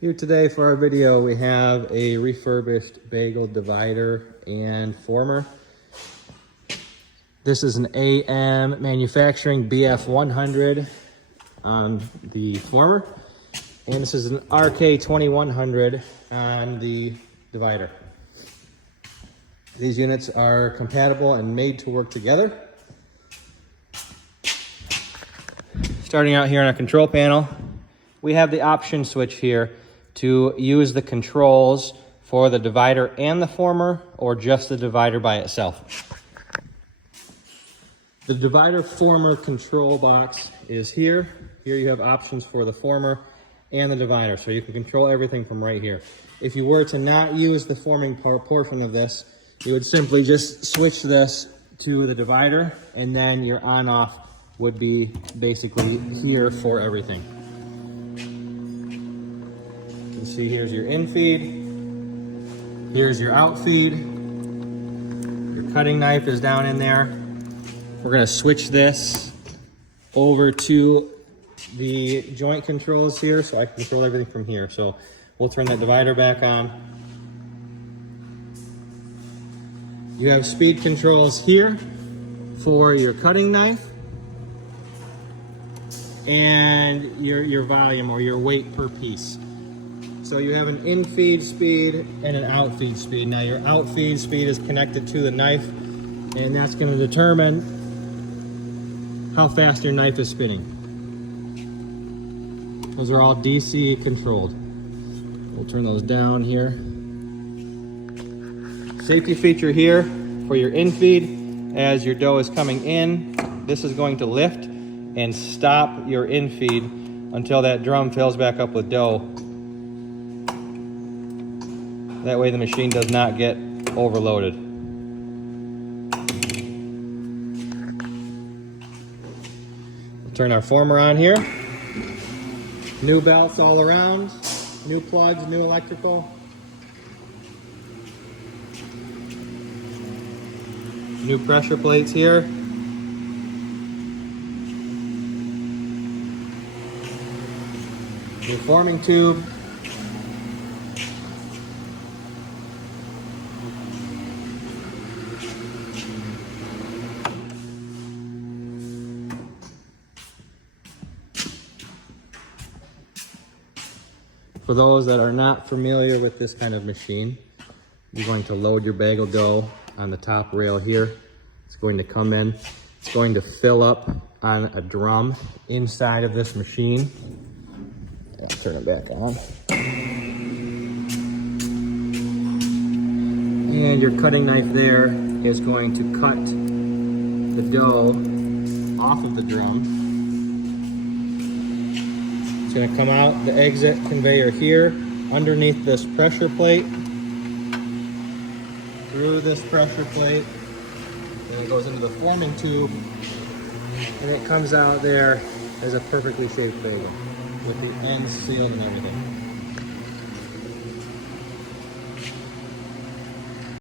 Here today for our video, we have a refurbished Bagel divider and former. This is an AM manufacturing BF 100 on the former, and this is an RK 2100 on the divider. These units are compatible and made to work together. Starting out here on our control panel, we have the option switch here to use the controls for the divider and the former, or just the divider by itself. The divider former control box is here. Here you have options for the former and the divider, so you can control everything from right here. If you were to not use the forming portion of this, you would simply just switch this to the divider, and then your on-off would be basically here for everything. You can see here's your in feed, here's your out feed, your cutting knife is down in there. We're gonna switch this over to the joint controls here, so I can control everything from here. So we'll turn that divider back on. You have speed controls here for your cutting knife and your volume or your weight per piece. So you have an in-feed speed and an out-feed speed. Now your out-feed speed is connected to the knife, and that's going to determine how fast your knife is spinning. Those are all DC controlled. We'll turn those down here. Safety feature here for your in-feed. As your dough is coming in, this is going to lift and stop your in-feed until that drum fills back up with dough. That way the machine does not get overloaded. We'll turn our former on here. New belts all around, new plugs, new electrical. New pressure plates here. New forming tube. For those that are not familiar with this kind of machine, you're going to load your bagel dough on the top rail here. It's going to come in. It's going to fill up on a drum inside of this machine. I'll turn it back on. And your cutting knife there is going to cut the dough off of the drum. It's going to come out the exit conveyor here, underneath this pressure plate, through this pressure plate, and it goes into the forming tube, and it comes out there as a perfectly shaped bagel with the ends sealed and everything.